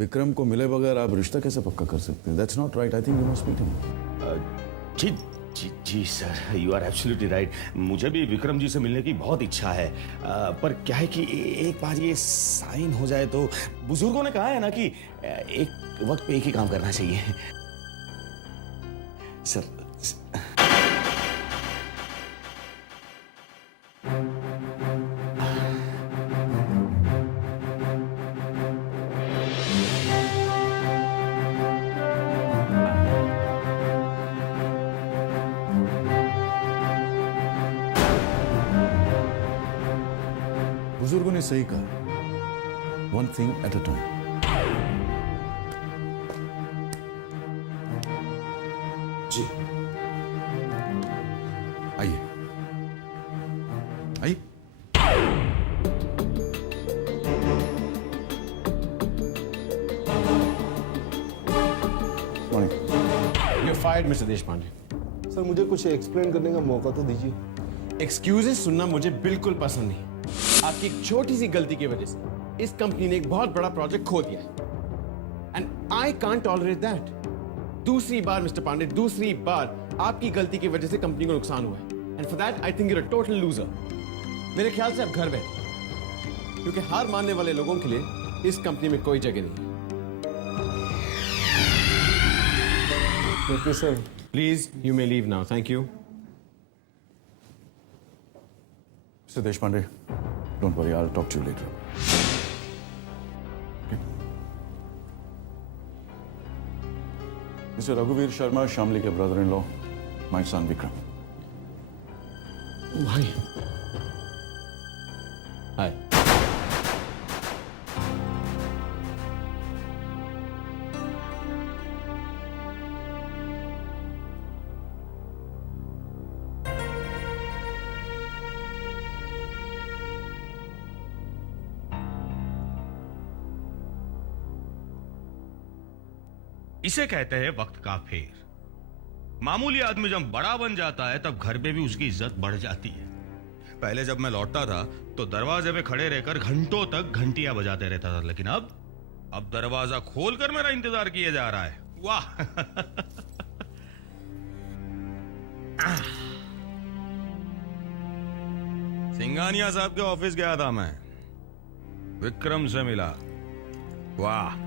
विक्रम को मिले बगैर आप रिश्ता कैसे पक्का कर सकते हैं? That's not right. I think you must meet him. जी जी जी sir, you are absolutely right. मुझे भी विक्रम जी से मिलने की बहुत इच्छा है, पर क्या है कि एक बार ये साइन हो जाए तो बुजुर्गों ने कहा है ना कि एक वक्त पे एक ही काम करना चाहिए सर। बुजुर्गों ने सही कहा, one thing at a time. जी आइए आइए। Morning. You're fired, mister Deshpande. Sir मुझे कुछ एक्सप्लेन करने का मौका तो दीजिए। एक्सक्यूजेस सुनना मुझे बिल्कुल पसंद नहीं। आपकी एक छोटी सी गलती की वजह से इस कंपनी ने एक बहुत बड़ा प्रोजेक्ट खो दिया है and I can't tolerate that. दूसरी बार मिस्टर पांडे, दूसरी बार आपकी गलती की वजह से कंपनी को नुकसान हुआ है and for that I think you are a total loser. मेरे ख्याल से आप घर बैठे, क्योंकि हार मानने वाले लोगों के लिए इस कंपनी में कोई जगह नहीं है। Okay sir. Please you may leave now, thank you. Mister Deshpande, don't worry, I will talk to you later. Mister रघुवीर शर्मा, शामली के brother in law, my son Vikram. भाई हाय। इसे कहते हैं वक्त का फेर। मामूली आदमी जब बड़ा बन जाता है तब घर पे भी उसकी इज्जत बढ़ जाती है। पहले जब मैं लौटता था तो दरवाजे पे खड़े रहकर घंटों तक घंटियां बजाते रहता था, लेकिन अब दरवाजा खोलकर मेरा इंतजार किया जा रहा है। वाह सिंघानिया साहब के ऑफिस गया था मैं, विक्रम से मिला। वाह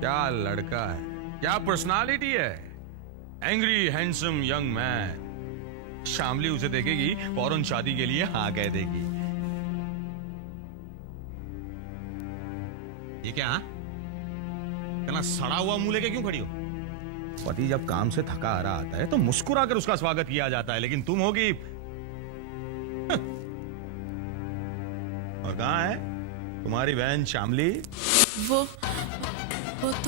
क्या लड़का है, क्या पर्सनालिटी है। Angry handsome young man. Shamli उसे देखेगी फौरन शादी के लिए हाँ कह देगी। ये क्या इतना सड़ा हुआ मुंह लेके क्यों खड़ी हो? पति जब काम से थका आ रहा आता है तो मुस्कुराकर उसका स्वागत किया जाता है, लेकिन तुम होगी। और कहां है तुम्हारी बहन शामली? वो तो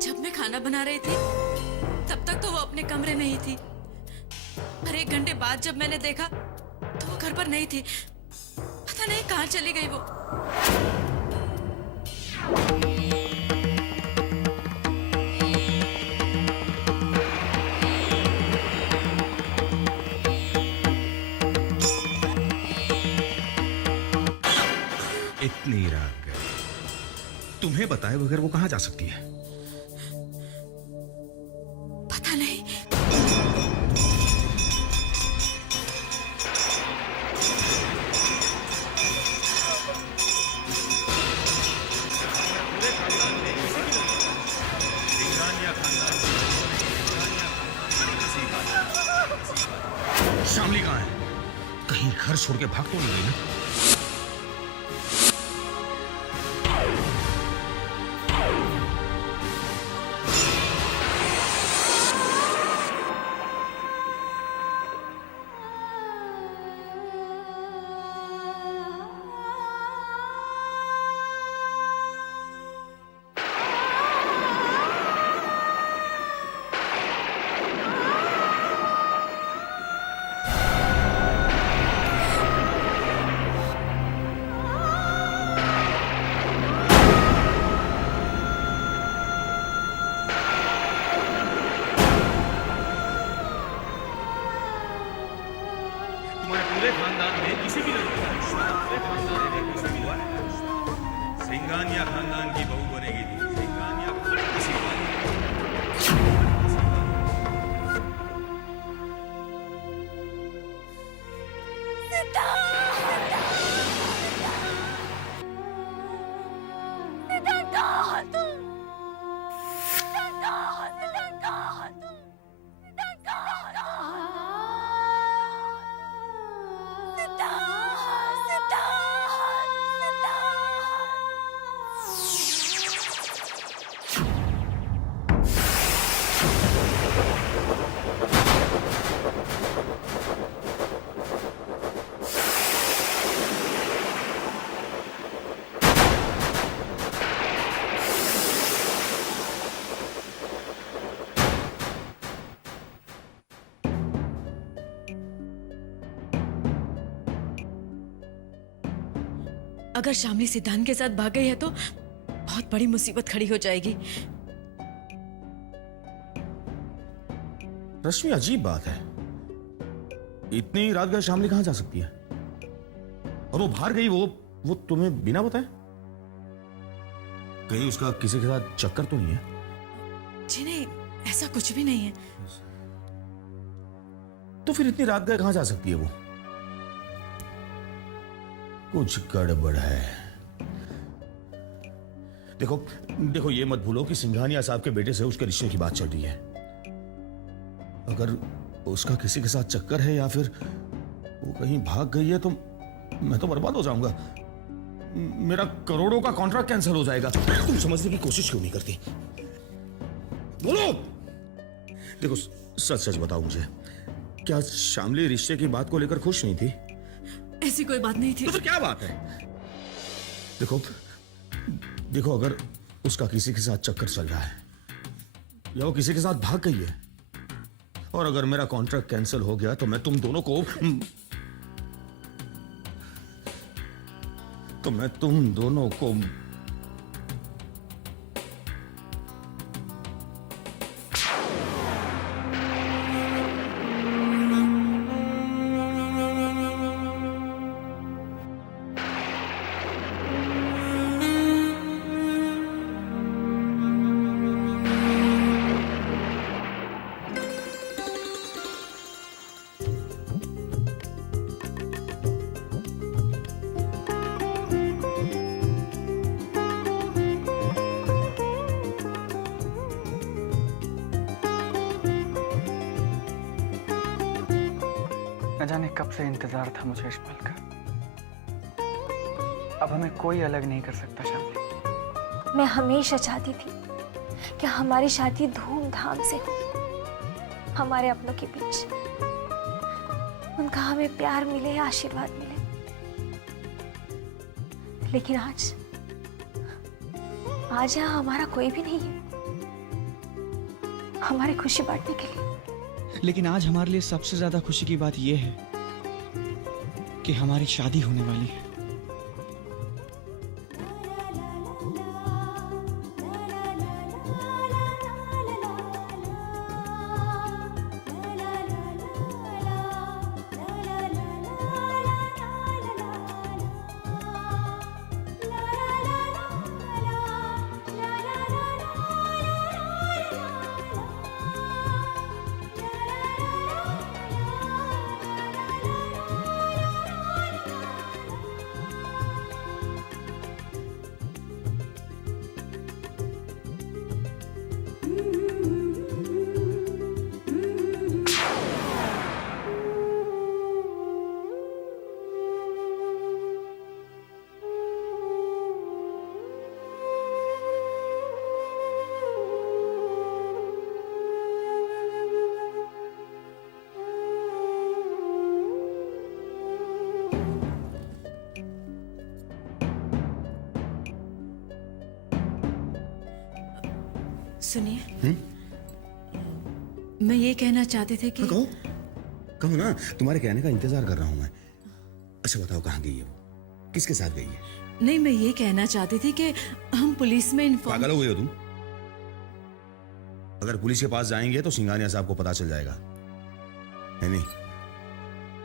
जब मैं खाना बना रही थी तब तक तो वो अपने कमरे में ही थी, पर 1 घंटे बाद जब मैंने देखा तो वो घर पर नहीं थी। पता नहीं कहाँ चली गई वो। इतनी रात गए, तुम्हें बताए बगैर वो कहां जा सकती है? पता नहीं। शामली कहां है? कहीं घर छोड़ के भाग तो नहीं गई ना? मेरे खानदान में किसी भी लड़की का रिश्ता मेरे खानदान में किसी भी हुआ है। सिंघानिया खानदान की बहू बनेगी थी। सिंघानिया किसी अगर शामली सिद्धांत के साथ भाग गई है तो बहुत बड़ी मुसीबत खड़ी हो जाएगी। रश्मि, अजीब बात है, इतनी रात गए शामली कहां जा सकती है? और वो बाहर गई, वो तुम्हें बिना बताए? कहीं उसका किसी के साथ चक्कर तो नहीं है? जी नहीं, ऐसा कुछ भी नहीं है। तो फिर इतनी रात गए कहां जा सकती है वो? कुछ गड़बड़ है। देखो ये मत भूलो कि सिंघानिया साहब के बेटे से उसके रिश्ते की बात चल रही है। अगर उसका किसी के साथ चक्कर है या फिर वो कहीं भाग गई है तो मैं तो बर्बाद हो जाऊंगा। मेरा करोड़ों का कॉन्ट्रैक्ट कैंसिल हो जाएगा। तुम समझने की कोशिश क्यों नहीं करती? बोलो। देखो सच सच बताओ मुझे, क्या शामली रिश्ते की बात को लेकर खुश नहीं थी? ऐसी कोई बात नहीं थी। तो फिर क्या बात है? देखो अगर उसका किसी के साथ चक्कर चल रहा है या वो किसी के साथ भाग गई है और अगर मेरा कॉन्ट्रैक्ट कैंसिल हो गया तो मैं तुम दोनों को न जाने कब से इंतजार था मुझे इस पल का। अब हमें कोई अलग नहीं कर सकता शामली। मैं हमेशा चाहती थी कि हमारी शादी धूमधाम से हो, हमारे अपनों के बीच उनका हमें प्यार मिले, आशीर्वाद मिले। लेकिन आज यहाँ हमारा कोई भी नहीं है हमारी खुशी बांटने के लिए। लेकिन आज हमारे लिए सबसे ज्यादा खुशी की बात यह है कि हमारी शादी होने वाली है। सुनिए, मैं ये कहना चाहती थी कि कहो ना, तुम्हारे कहने का इंतजार कर रहा हूं मैं। अच्छा बताओ, कहां गई है वो? किसके साथ गई है? नहीं, मैं ये कहना चाहती थी कि हम पुलिस में इन्फॉर्म। पागल हो गई हो तुम? अगर पुलिस के पास जाएंगे तो सिंघानिया साहब को पता चल जाएगा। नहीं,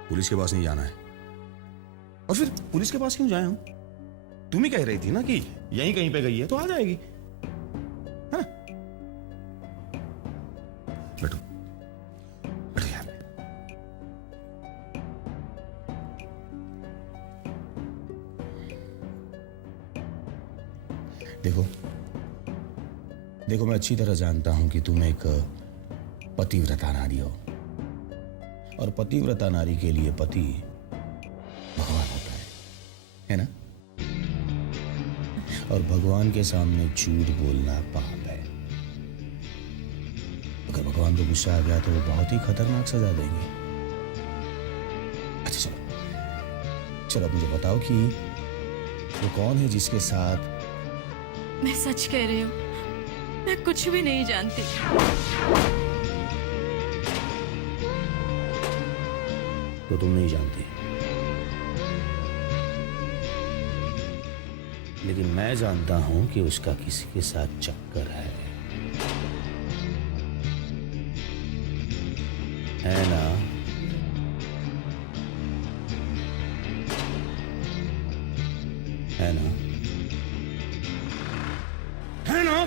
पुलिस के पास नहीं जाना है। और फिर पुलिस के पास क्यों जाए हम? तुम ही कह रही थी ना कि यहीं कहीं पे गई है तो आ जाएगी, है ना? बैठो बैठो यार। देखो देखो, मैं अच्छी तरह जानता हूं कि तुम एक पतिव्रता नारी हो, और पतिव्रता नारी के लिए पति भगवान होता है ना? और भगवान के सामने झूठ बोलना पाप है। अगर भगवान को गुस्सा आ गया तो वो बहुत ही खतरनाक सजा देंगे। अच्छा चलो चलो, अब मुझे बताओ कि वो कौन है जिसके साथ? मैं सच कह रही हूँ, मैं कुछ भी नहीं जानती। तो तुम नहीं जानती, लेकिन मैं जानता हूं कि उसका किसी के साथ चक्कर है ना? है ना? है ना?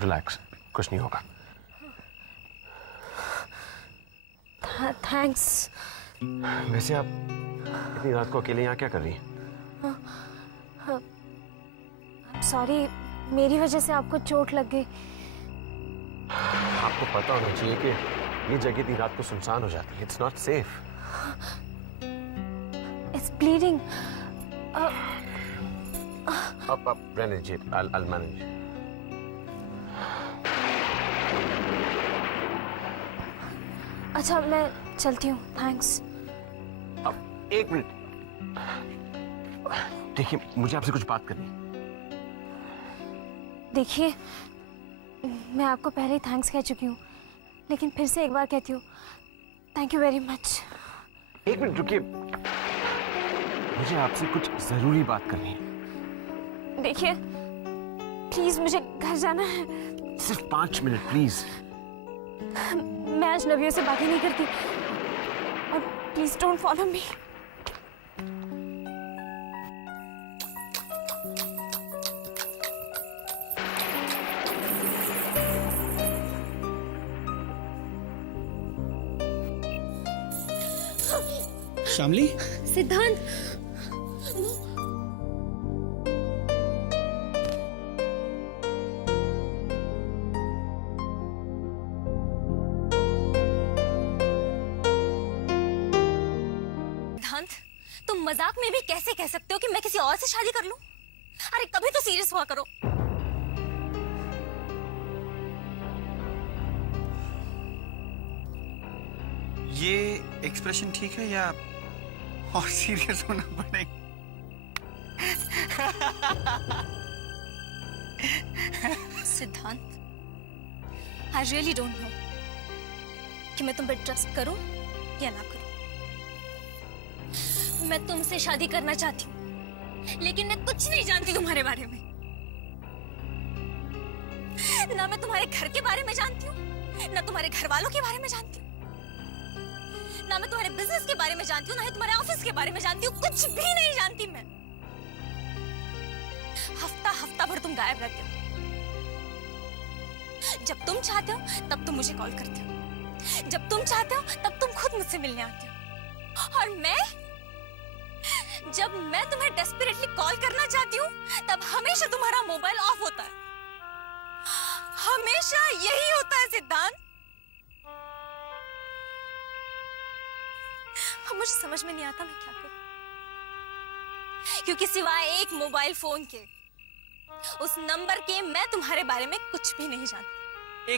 रिलैक्स, कुछ नहीं होगा। थैंक्स। वैसे आप इतनी रात को अकेले यहाँ क्या कर रही हैं? सॉरी, मेरी वजह से आपको चोट लग गई। आपको पता होना चाहिए कि ये जगह इतनी रात को सुनसान हो जाती है। It's not safe. It's bleeding. अब रहने दीजिए, I'll manage। अच्छा, मैं चलती हूँ। थैंक्स। अब एक मिनट, देखिए मुझे आपसे कुछ बात करनी है। देखिए, मैं आपको पहले ही थैंक्स कह चुकी हूँ, लेकिन फिर से एक बार कहती हूँ, थैंक यू वेरी मच। एक मिनट रुकिए, मुझे आपसे कुछ जरूरी बात करनी है। देखिए, प्लीज मुझे घर जाना है। सिर्फ 5 मिनट प्लीज। मैं अजनबियों से बातें नहीं करती, और प्लीज डोंट फॉलो मी। श्यामली, सिद्धांत, मजाक में भी कैसे कह सकते हो कि मैं किसी और से शादी कर लूं? अरे कभी तो सीरियस हुआ करो। ये एक्सप्रेशन ठीक है या और सीरियस होना पड़ेगा? सिद्धांत, आई रियली डोंट नो कि मैं तुम पे ट्रस्ट करूं या ना करूं। मैं तुमसे शादी करना चाहती हूँ, लेकिन मैं कुछ नहीं जानती तुम्हारे बारे में। ना मैं तुम्हारे घर के बारे में जानती हूँ, ना तुम्हारे घर वालों के बारे में जानती हूँ, ना मैं तुम्हारे बिजनेस के बारे में जानती हूँ, ना ही तुम्हारे ऑफिस के बारे में जानती हूँ। कुछ भी नहीं जानती मैं। हफ्ता हफ्ता भर तुम गायब रहते हो। जब तुम चाहते हो तब तुम मुझे कॉल करते हो, जब तुम चाहते हो तब तुम खुद मुझसे मिलने आते हो। और जब मैं तुम्हें डेस्परेटली कॉल करना चाहती हूँ तब हमेशा तुम्हारा मोबाइल ऑफ होता है। हमेशा यही होता है सिद्धांत। अब मुझे समझ में नहीं आता मैं क्या करूं, क्योंकि सिवाय एक मोबाइल फोन के, उस नंबर के, मैं तुम्हारे बारे में कुछ भी नहीं जानती।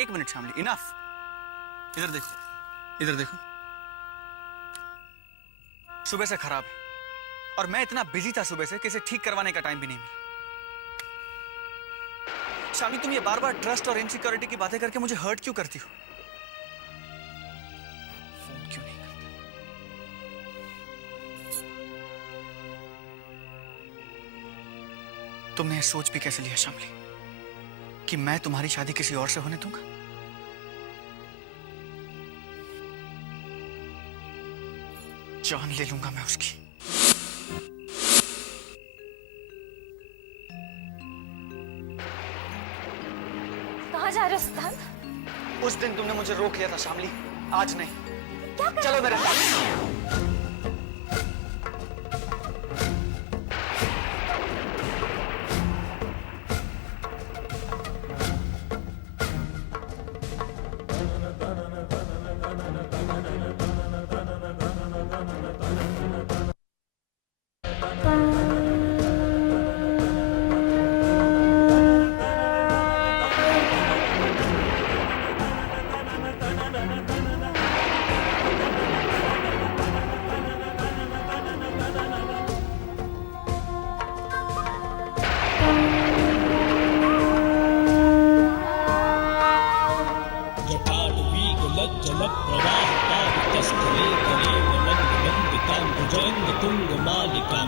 एक मिनट शामली, इनफ। इधर देखो, इधर देखो। सुबह से खराब है और मैं इतना बिजी था सुबह से कि इसे ठीक करवाने का टाइम भी नहीं मिला। शामली, तुम ये बार बार ट्रस्ट और इनसिक्योरिटी की बातें करके मुझे हर्ट क्यों करती हो? फोन क्यों नहीं करती? तुमने ये सोच भी कैसे लिया शामली कि मैं तुम्हारी शादी किसी और से होने दूंगा? जान ले लूंगा मैं उसकी। कहाँ जा रहे हो सिद्धांत? उस दिन तुमने मुझे रोक लिया था शामली, आज नहीं। क्या कर चलो मेरे साथ।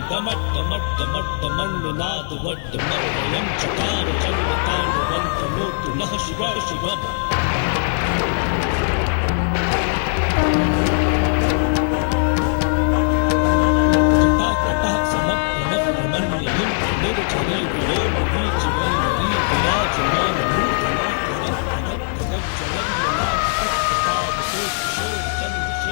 दमट्टमट्टमट्टमन्नादवट्टमर्वयं चकार चण्डताण्डवन्तमोतु नः शिव शिवम्।